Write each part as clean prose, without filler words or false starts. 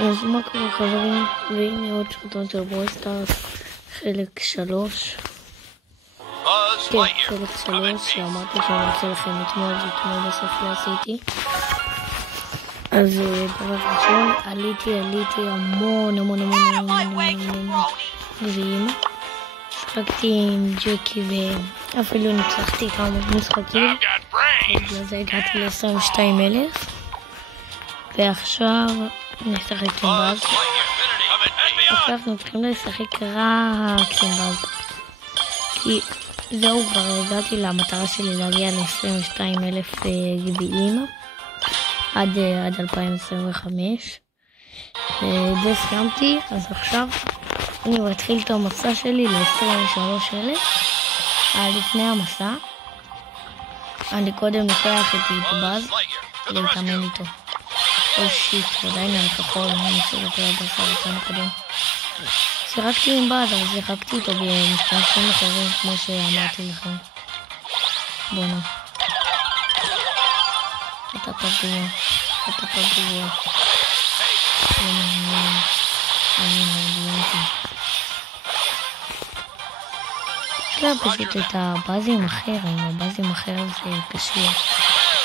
אז מה קורה חברים? והנה עוד סרטון של ברול סטארס, חלק 3. כן, חלק 3, שאמרתי שאני רוצה לכם אתמול, ואתמול בסוף לא עשיתי. אז דבר ראשון, עליתי המון גביעים. שחקתי עם ג'קי ואפילו ניצחתי כמה משחקים. בגלל זה הגעתי ל-22,000. ועכשיו נשחק עם באז. עכשיו אנחנו צריכים לשחק רק עם באז. כי זהו, כבר הגעתי למטרה שלי להגיע ל-22,000 גביעים עד 2025. זה סיימתי, אז עכשיו אני מתחיל את המסע שלי ל-23,000. לפני המסע אני קודם לוקח איתי את באז להתאמן איתו. או שיט, עדיין על כחול, אני שיחקתי עד הסרטון הקודם. שיחקתי עם באז, אבל שיחקתי איתו במשתמשים אחרים, כמו שאמרתי לכם. בואו. אתה פגוע. יש לה פשוט את הבאזים אחר, זה קשור.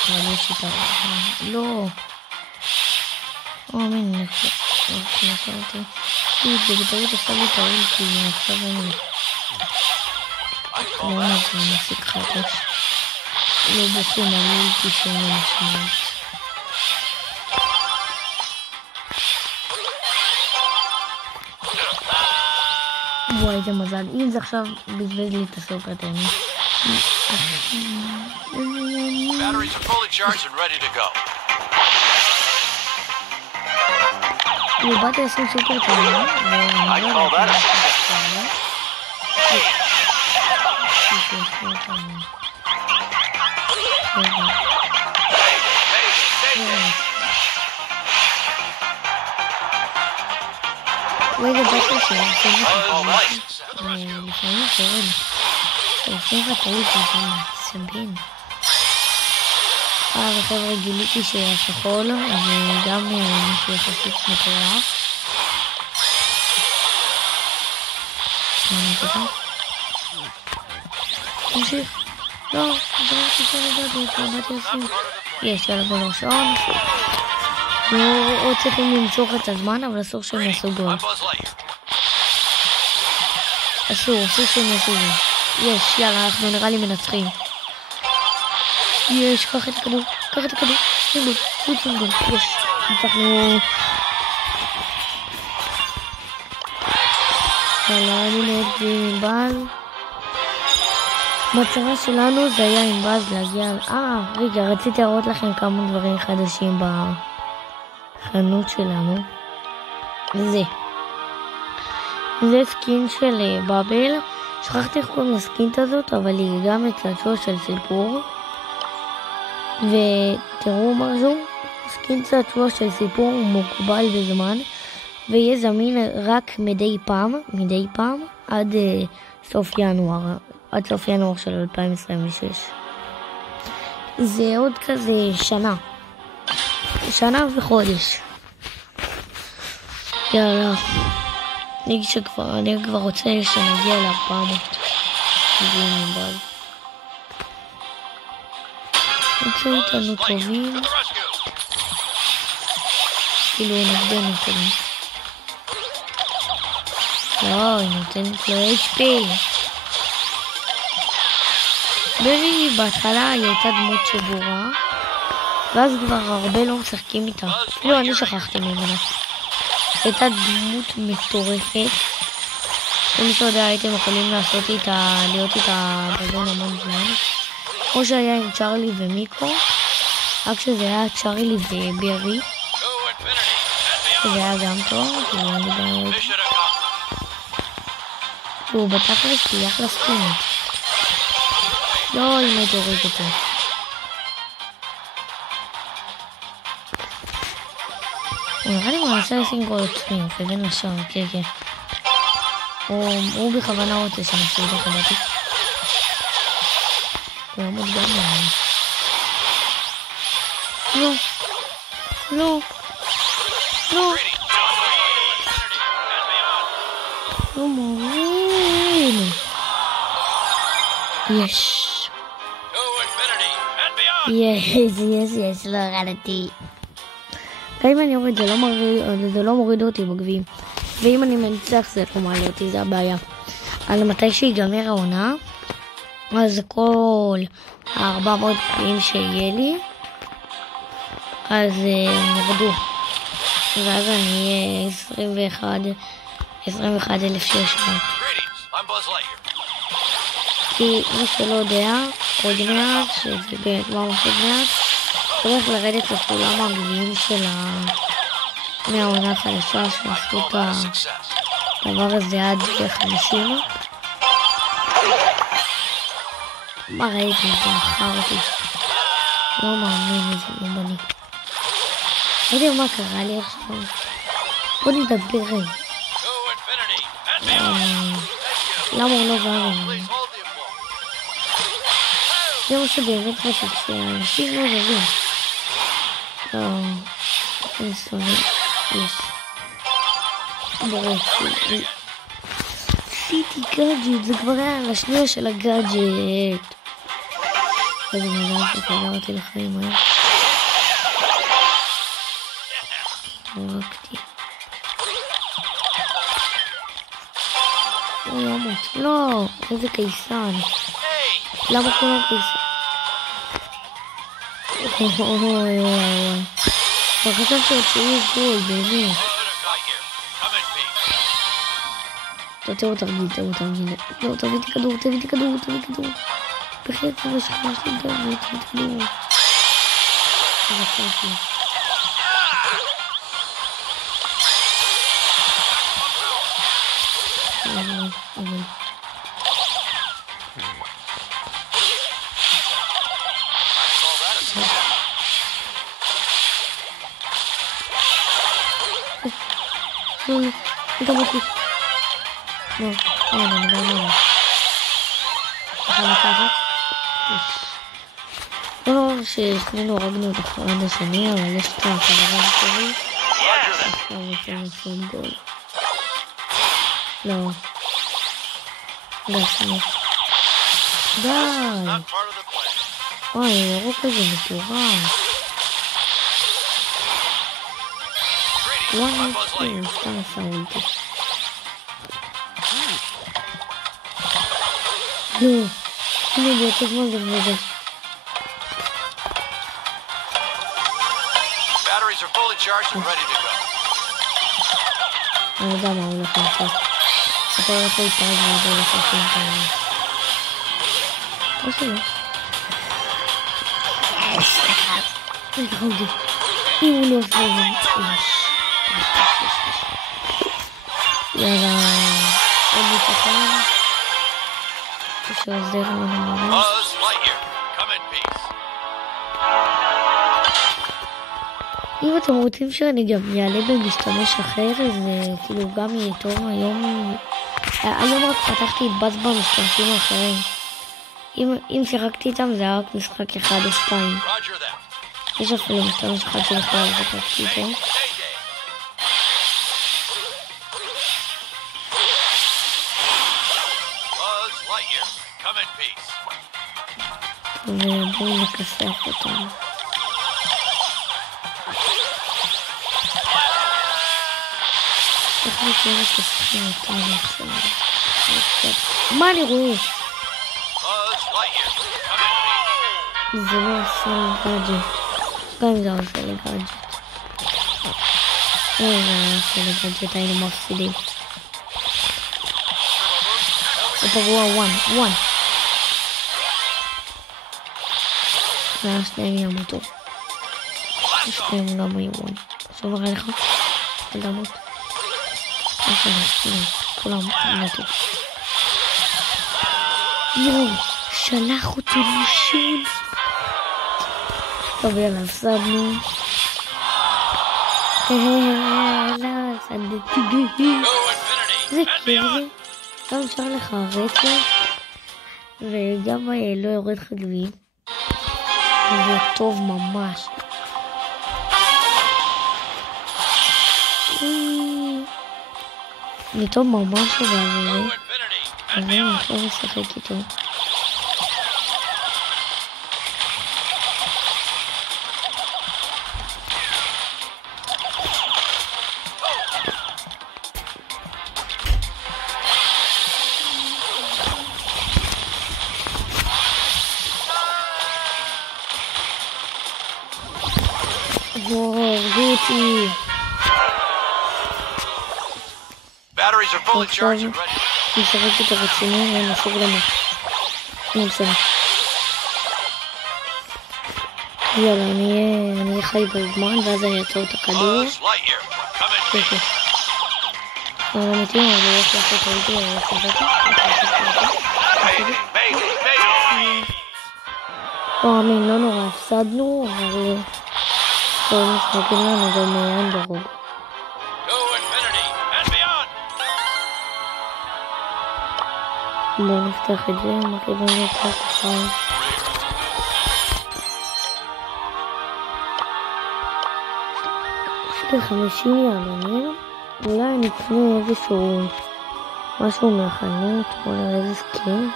אבל יש את לא. אני נפלתי. זה בטעות עשה לי את האולטי, עכשיו אני לא מפסיק חדש. לא בוחרים על אולטי שאני משמעת. וואי, איזה מזל. אם זה עכשיו בזבז לי את הסופר טיימי. Batteries are fully charged and ready to go. באתי לעשות סופר טיימי. I call that a וואי, זה בטח שעושים לפעמים קוראים עושים חטאות וזה סבין. וחבר'ה, גיליתי שהשחול זה גם משהו יחסית מטורף. תמשיך. לא, זה לא תשאר לדעת, באתי עושים. יש, יאללה בוא נרשום. עוד צריכים למשוך את הזמן, אבל אסור שהם יעשו גול. אסור שהם יעשו גול. יש, יאללה, אנחנו נראה לי מנצחים. יש, קח את הכדור. גול. יש, ניצחנו. יאללה, אני נהד עם באז. המטרה שלנו זה היה עם באז להגיע... רגע, רציתי להראות לכם כמה דברים חדשים בחנות שלנו. זה סקין של בבל. שכחתי איך קוראים לסקינט הזאת, אבל היא גם צעצוע של סיפור. ותראו משהו, סקין צעצוע של סיפור מוגבל בזמן, ויהיה זמין רק מדי פעם עד סוף ינואר של 2026. זה עוד כזה שנה וחודש. יאללה, אני כבר רוצה שנגיע ל-400. נמצאו איתנו טובים, כאילו נגדנו טובים. לא, היא נותנת לו HP. ברי בהתחלה היא הייתה דמות שבורה, ואז כבר הרבה לא משחקים איתה. לא, אני שכחתי ממנה. הייתה דמות מטורפת. אם מישהו יודע, הייתם יכולים להיות איתה בזמן המון זמן. כמו שהיה עם צ'רלי ומיקו, רק שזה היה צ'רלי וברי. זה היה גם טוב, הוא בתכלס היא אחלה סקינית. לא, היא מדורג אותו. נראה לי מה נעשה לשים גול עצמי, כבין לשם, כן. הוא בכוונה רוצה שנעשה את החדתי. הוא יעמוד גם להם. לא. לא מוריד. יש. יש, לא הרדתי. גם אם אני יורד, זה לא מוריד אותי בגביעים. ואם אני מנצח זה לא מעלה אותי, זה הבעיה. אז מתי שיגמר העונה, אז כל 400 גביעים שיהיה לי, אז נרדו. ואז אני אהיה 21,600. כי מי שלא יודע, עוד מעט, שזה באמת ממש עוד מעט, צריך לרדת לכולם הגביעים של מהעונה החדשה שעשו את הדבר הזה עד 50. מה ראיתי? זה אחר אותי. לא מאמין איזה מובני. לא יודע מה קרה לי עכשיו. בוא נדבר רגע. למה הוא לא בא לי? זה מה שבאמת חשוב, שאנשים לא זזים. אני שונא. יש. ברור. עשיתי גאדג'ט, זה כבר היה על השנייה של הגאדג'ט. איזה מזל שחזר אותי לחיים היום. הרגתי. הוא ימות. לא, איזה קיסן. למה כולם קיסן? אוי. אני חושב שהוציאו גול, באמת. תראו תרגיל. לא, תביא את הכדור. בחייאת כבר שכחתי גם, תביא את הכדור. זה חלקי. אבל. לא, לא, לא, ששנינו הרגנו את אחד השני, אבל יש את החברה שלי. עכשיו אפשר לעשות גול. לא. גשנו. די. וואי, ירוק הזה מטורף. וואי, סתם עשה אותי. לא, הנה באותו זמן זה בזה. אני יודע מה הוא הולך לעשות. אתה הולך להתפרד ועבור לחלקים כאלה. או שלא. אם הוא לא עושה את זה. יאללה. עוד ביטחון. שעוזר לנו ממש. אם אתם רוצים שאני גם יעלה במשתמש אחר, אז כאילו גם יהיה טוב. היום רק פתחתי את באז במשתמשים האחרים. אם שיחקתי איתם זה היה רק משחק 1 או 2. יש אפילו משתמש אחד שבכלל שיחקתי איתו. ובואו נכסח אותם. איך נקרא לכסחים אותם עכשיו? מה אני רואה? זה לא עושה לגאדג'ט. גם אם זה עושה לגאדג'ט. אם זה עושה לגאדג'ט היינו מפסידים. זה פגוע 1. שניהם ימותו. שניהם גם ימותו. עכשיו נראה לך. אל תמות. כולם מתו. יואו, שלח אותי לישון. טוב, יאללה, הפסדנו. לא, הפסדתי. זה כיף. גם אפשר לך רצף. וגם לא יורד לך גביעים. זה טוב ממש. אני טוב ממש בזה. אז אני יכול לשחק איתו. Batteries are fully charged and ready. נשחק את הרציני, אני נסוג למות. אני מסיים. יאללה, אני אהיה חי בזמן, ואז אני אעצור את הכדור. כן. אני לא מתאים, אבל יש לעשות את זה, אני אעשה אמין, לא נורא, הפסדנו, אבל כל משחקים לנו גם אנדרוג. בואו נפתח את זה, מכיוון את ככה. יש לי 50 יעלונים, אולי נקנה איזשהו משהו מהחנות, בואו נראה איזה סקין.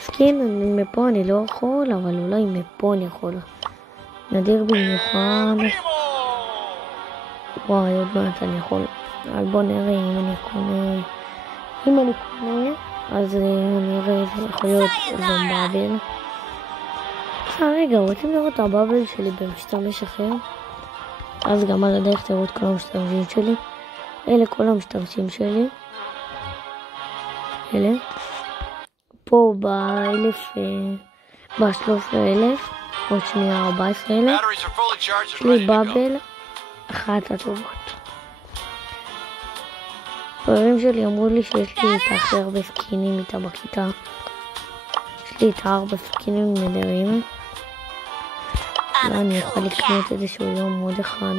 סקין מפה אני לא יכול, אבל אולי מפה אני יכול. נדיר במיוחד. וואי, עוד מעט אני יכול. אבל בוא נראה אם אני קונה. אם אני קונה, אז אני אראה זה יכול להיות זומבאבל. רגע, רוצים לראות את הבאבל שלי במשתמש אחר? אז גם על הדרך תראו את כל המשתמשים שלי. אלה כל המשתמשים שלי. אלה. פה ב-13,000, עוד שנייה 14,000. יש לי באבל. אחת הטובות. חברים שלי אמרו לי שיש לי את הכי הרבה סקינים איתה בכיתה. יש לי את 4 סקינים נדרים. אני יכול לקנות איזשהו יום עוד אחד.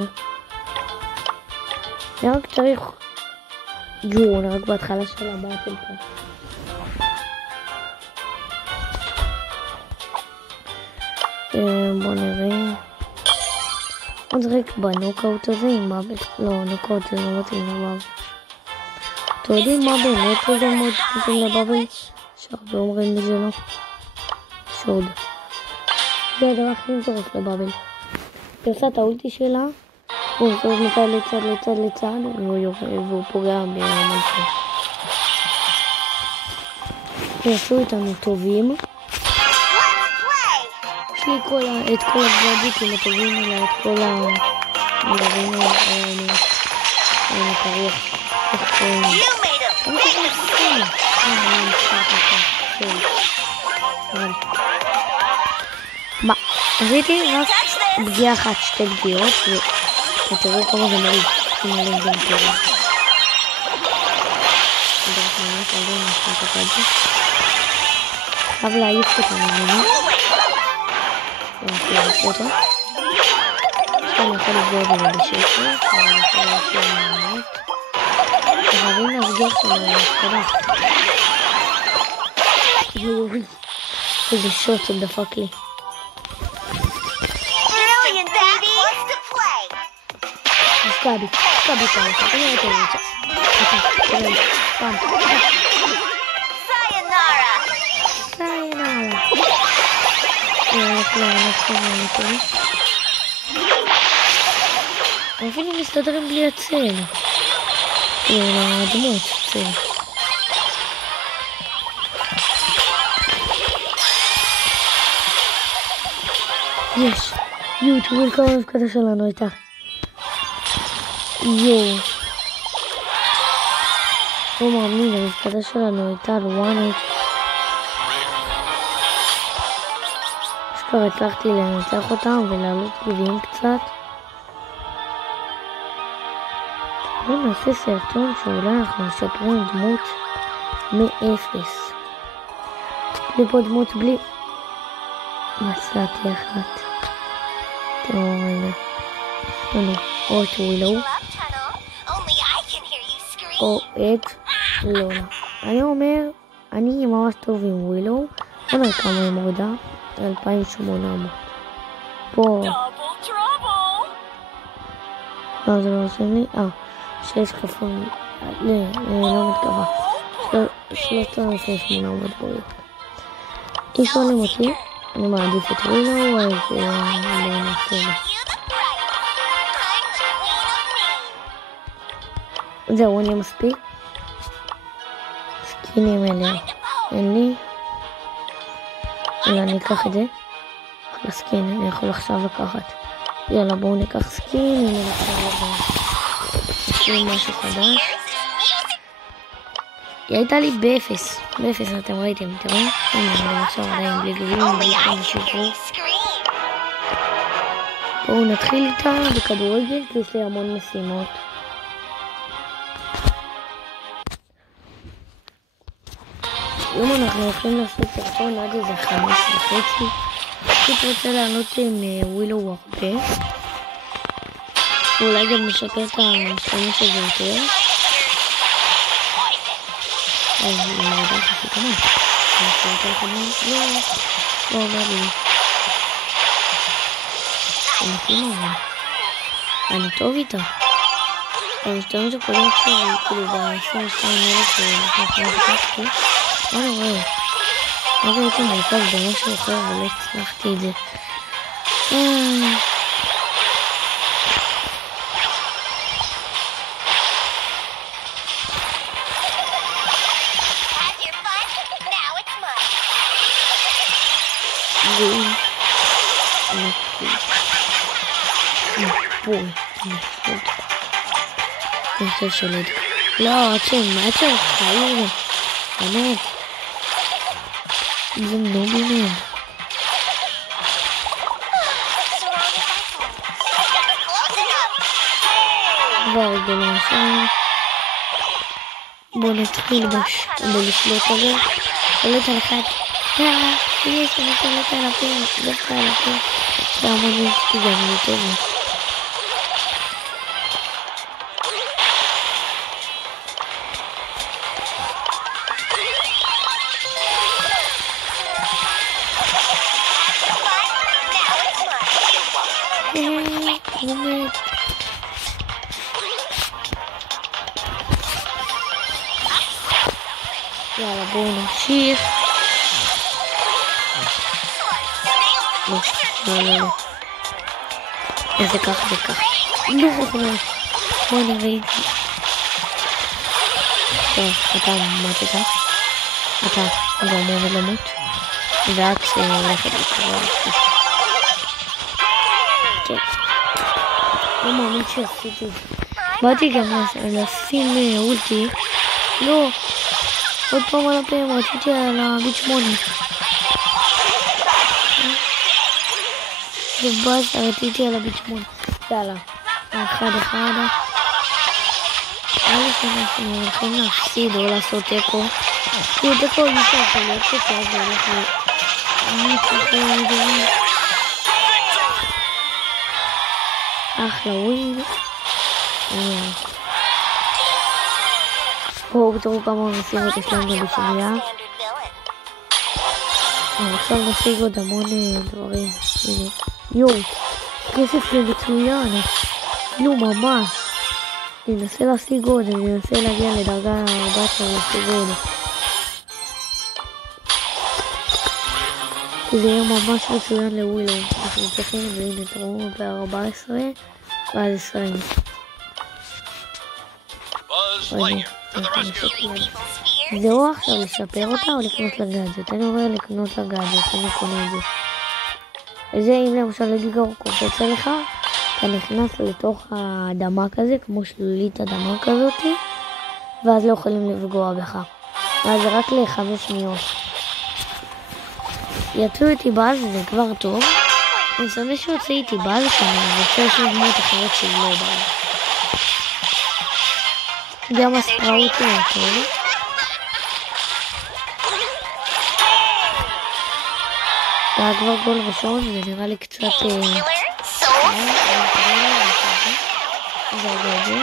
זה רק צריך ג'ורון, רק בהתחלה של הבאטל פאס. בוא נראה. עוד רק בנוקאוט הזה עם מאבל. לא, נוקאוט זה לא מתאים לבאבל. אתם יודעים מה באמת זה מאוד מתאים לבאבל? שהרבה אומרים בזה לא. שוד. זה הדבר הכי מטורף לבאבל. פרסה את האולטי שלה, הוא מסתובב מצד לצד, והוא פוגע במלכה. יעשו איתנו טובים. יש לי את כל הגבדיקים הטובים האלה, את כל המדברים האלה, אני מקריח. מה? עשיתי רק פגיעה אחת, 2 פגיעות, ותראו כמה זה מריד. שימו לב גם תראו. חייב להעיף אותה ממנו. אני להעיף אותה. אני יכול לבוא בזה בשקר, אבל אני יכול להעיף אותה ממנו. חייבים להרגיח אותה מהפקדה. איזה שוט שדפק לי. Scabby, Sayonara. אפילו מסתדרים בלי הצל. הדמות, צל. יש. תראו כמה המפקדה שלנו הייתה. יואו. לא מאמין, המפקדה שלנו הייתה על 1-8. אשכרה הצלחתי לנצח אותם ולעלות גביעים קצת. בואו נעשה סרטון שאולי אנחנו משפרים דמות מ-0. בלי פה דמות בלי. מצאתי אחת. תראו רגע. או את ווילו. או את לולה. אני אומר, אני ממש טוב עם ווילו. בוא נראה כמה היא מורדה. 2800. פה לא, זה לא עושה לי. 6 כפול... לא מתקווה. 3,800 בוריות. אם שואלים אותי, אני מעדיף את ווילו, אז לא נעשה. זהו, אני מספיק. סקינים אליה. אין לי. אלא אני אקח את זה. אחלה סקין, אני יכול עכשיו לקחת. יאללה, בואו ניקח סקין. אני נקח משהו חדש. היא הייתה לי באפס. באפס, אתם ראיתם, תראו? הנה, אני עכשיו עדיין בלי גביעים, בלי כמה שיקרו. בואו נתחיל איתה בכדורגל, כי יש לי המון משימות. היום אנחנו הולכים לעשות סרטון עד איזה 5:30. פשוט רוצה לעלות עם ווילו הרבה. ואולי גם נשפר את המשתמש הזה יותר. אז אני יודעת חצי כמון. אני חושב יותר כמון. לא אומר לי. אני כאילו אני טוב איתה. המשתמש הקודם שלי, כאילו ב-22,000 ואנחנו חצי. אני רואה. אז הייתי מורכב במשהו אחר ולא הצלחתי את זה. אני חושב שלד. לא, עצם חיים. באמת. זה נובינים. והרגלון שם. בוא נתחיל בלשלוט הזה. שולט על אחד. יש, אני שולט על הפין. דווקא על הפין. זה המון כי גם לי טוב. יאללה, בואו נמשיך. לא. איזה ככה זה ככה. לא. בואו נראה. טוב, אתה מתתה. אתה גם עומד למות. ואת הולכת לקרוא. כן. לא מאמין שעשיתי. באתי גם לשים אולטי. לא. עוד פעם על הפעם, רציתי על הביט 8. זה באז, רציתי על הביט 8. יאללה. 1-1. היה לי שאנחנו הולכים להפסיד או לעשות תיקו. כי תיקו אי אפשר יכול להיות תיקו, אז זה הולך לי. אני צריכה לדבר. אחלה ווין. תראו כמה משימות יש לנו בשנייה. עכשיו נשיג עוד המון דברים. יואו, כסף זה מצוין. יואו, ממש. אני אנסה להשיג עוד, אני אנסה להגיע לדרגה 14 להשיג עוד. כי זה יהיה ממש מצוין לווילו. אנחנו צריכים והנה תראו ב-14 ועד 20. זהו עכשיו לשפר אותה או לקנות לגאדג'ט? אני אומר לקנות לגאדג'ט, אני קונה את זה. וזה אם למשל לגיגור קופץ עליך, אתה נכנס לתוך האדמה כזה, כמו שלולית אדמה כזאת, ואז לא יכולים לפגוע בך. ואז זה רק ל5 שניות. יצאו איתי באז, זה כבר טוב. אני שמח שיוצא איתי באז, אני רוצה לשמוע דמות אחרת שהיא לא באז. גם הספראות טוב. זה היה כבר גול ראשון, זה נראה לי קצת... זה עובד את זה.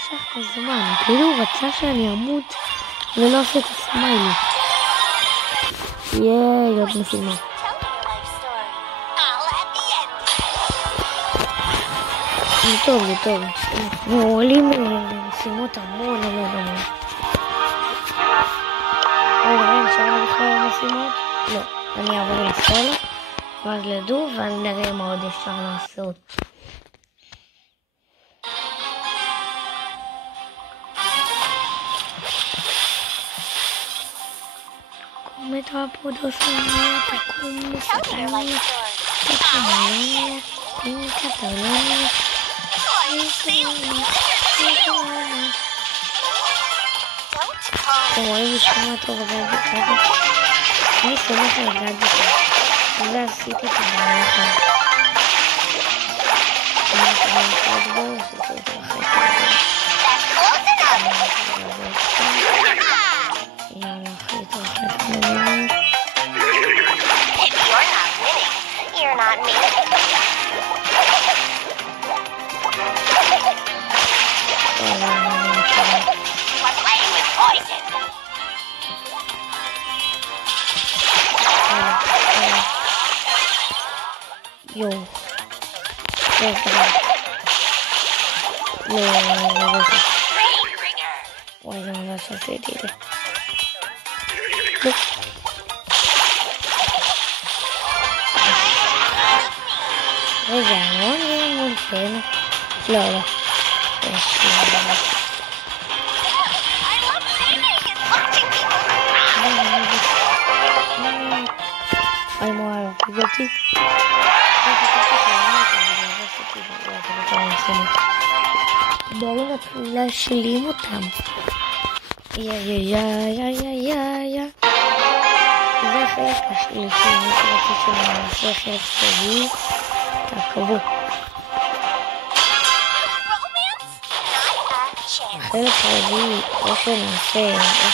מושך את הזמן, כאילו הוא רצה שאני אמות ולא עושה את הסמיילי. יאי, עוד משימה. זה טוב, זה טוב. אנחנו עולים למשימות המון. נראה, אפשר בכלל למשימות? לא, אני אעבור לסולו, ואז לדו, ואז נראה מה עוד אפשר לעשות. מטרופודוס תקום מסתכלני תקומלני פינקטלני אתם רואים לשמוע טוב אבל בצדק אני סומך על הגאדג'ט וזה עשיתי את המהלך אני אתמקד בו ושזה את החלק יאללה אחרי את החלק ממנו You're not me. We're playing with poison. Yo. Why don't I just say it? רגע, לא נראה מול פן. לא. אני מורה לו, הגעתי. בואו להשלים אותם. יא. זה החלק השלישי, מי שרוצה שנעשה חלק שלי. תעקבו. החלק הרביעי או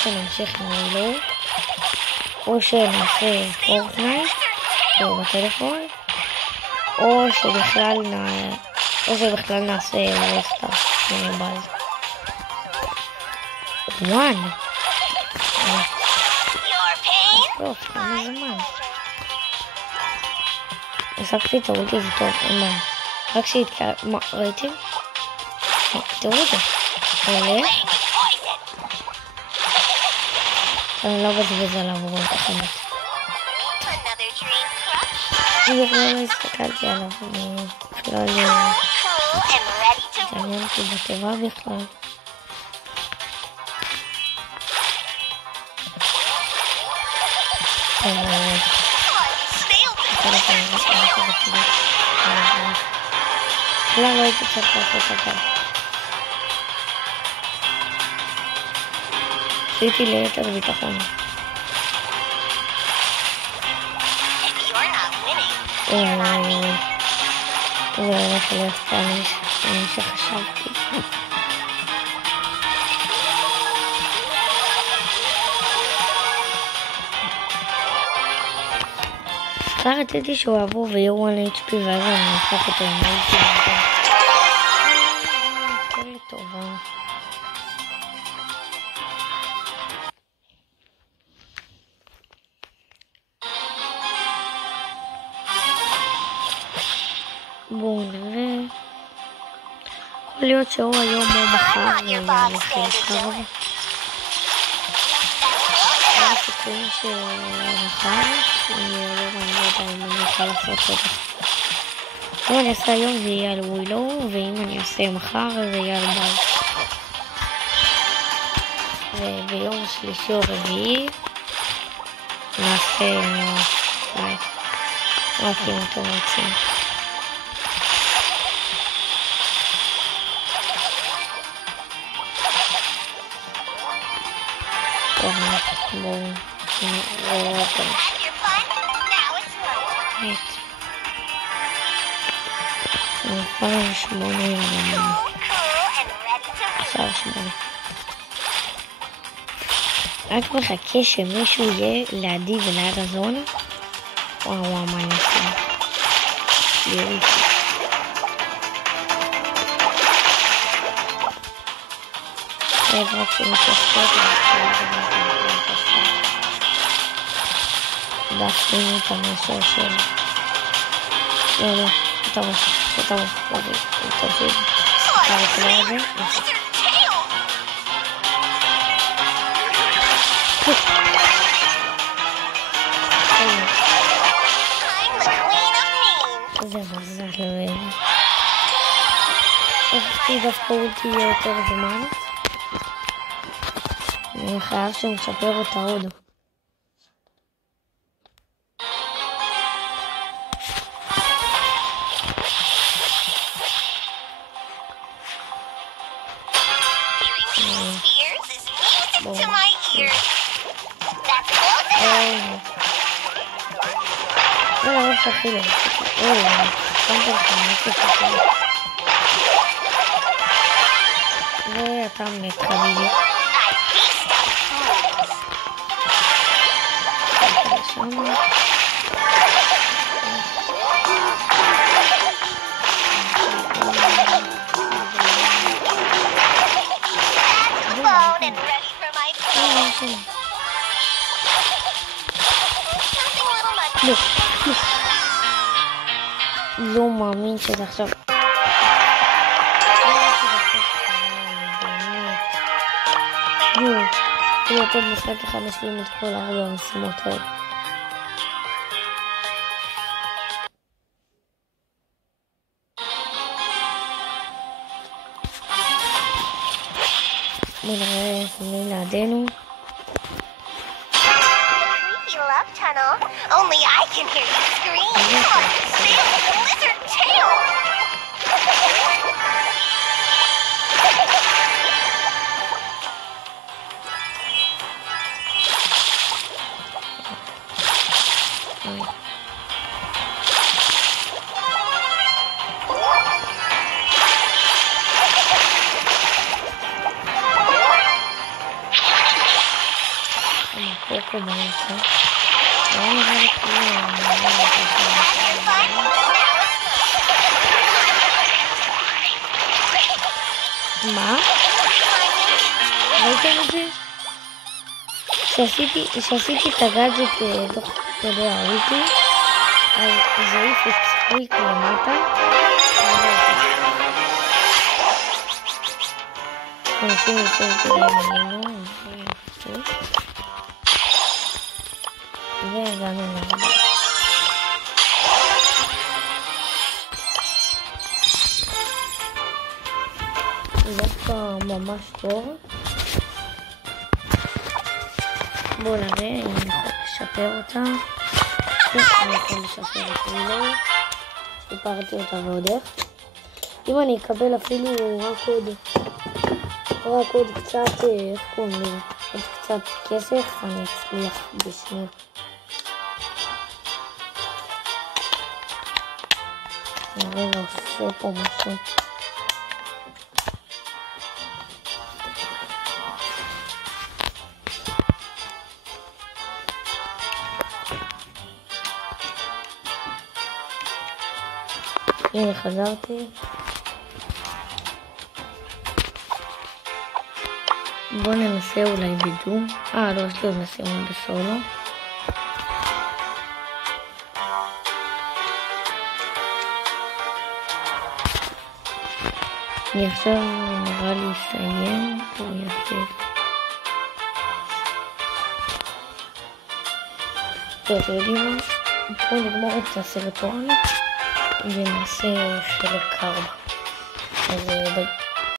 שנמשיך עם מילו או שנעשה פורטנייט או בטלפון או שבכלל נעשה רסטארט במובייל. וואן טוב, כמה זמן עסקתי את הולטי זה טוב, אין בעיה. רק שהתקרב, מה, ראיתם? תראו את זה. עולה. אני לא בזבז עליו רוב החנות. אני בכלל לא הסתכלתי עליו, אני בכלל התעניינתי בטבע בכלל. לא הייתי צריך לעשות הכל. עשיתי ליתר ביטחון. זה הולך להיות פעם שחשבתי. כבר רציתי שהוא עבור ויהיו על HP ואז אני אקח אותו עם HP. כל טובה. בואו נראה. יכול להיות שהוא היום או מחר לחלקה. הסיכוי שמחר אני לא יודע אם אני אוכל לעשות אותו. אם אני אעשה היום זה יהיה על ווילו, ואם אני אעשה מחר זה יהיה על בל. וביום שלישי או רביעי נעשה רק אם אתם רוצים. בואו נראה אותו. אני כבר 8 ימים. עכשיו 8. רק מחכה שמישהו יהיה לידי וליד הזון. וואו, מה אני עושה? רק שמתעסקות דפני את המסר של לא, אתה תוביל אתה רוצה את זה? זה מזל חשבתי דווקא אותי יותר זמן אני חייב שנשפר אותה עוד To my ears. That's close enough. לא שחילה ואתה מת חביבי לא מאמין שזה עכשיו הוא יותר משחק אחד להשלים את כל הרבה המשימות האלה בוא נראה סמלים לידינו Only I can hear you scream. Lizard tail. מה? ראיתם את זה? כשעשיתי את הגאדג'ט תוך כדי הריטי אז זעיף את ספריק למטה אנשים יותר כדי ממנו והגענו לעבוד זה דווקא ממש טוב בואו נראה אם אני יכול לשפר אותה אני יכול לשפר אותה לא שיפרתי אותה ועוד איך אם אני אקבל אפילו רק עוד קצת איך קוראים לי עוד קצת כסף אני אצליח בשנייה אני רגע עושה פה משהו הנה חזרתי בואו ננסה אולי בידו לא יש לי עוד ניסיון בסולו אני עכשיו נראה לי אסיים הוא יפה טוב אתם יודעים בואו נגמור את הסרטון ונעשה חלק 4 אז ביי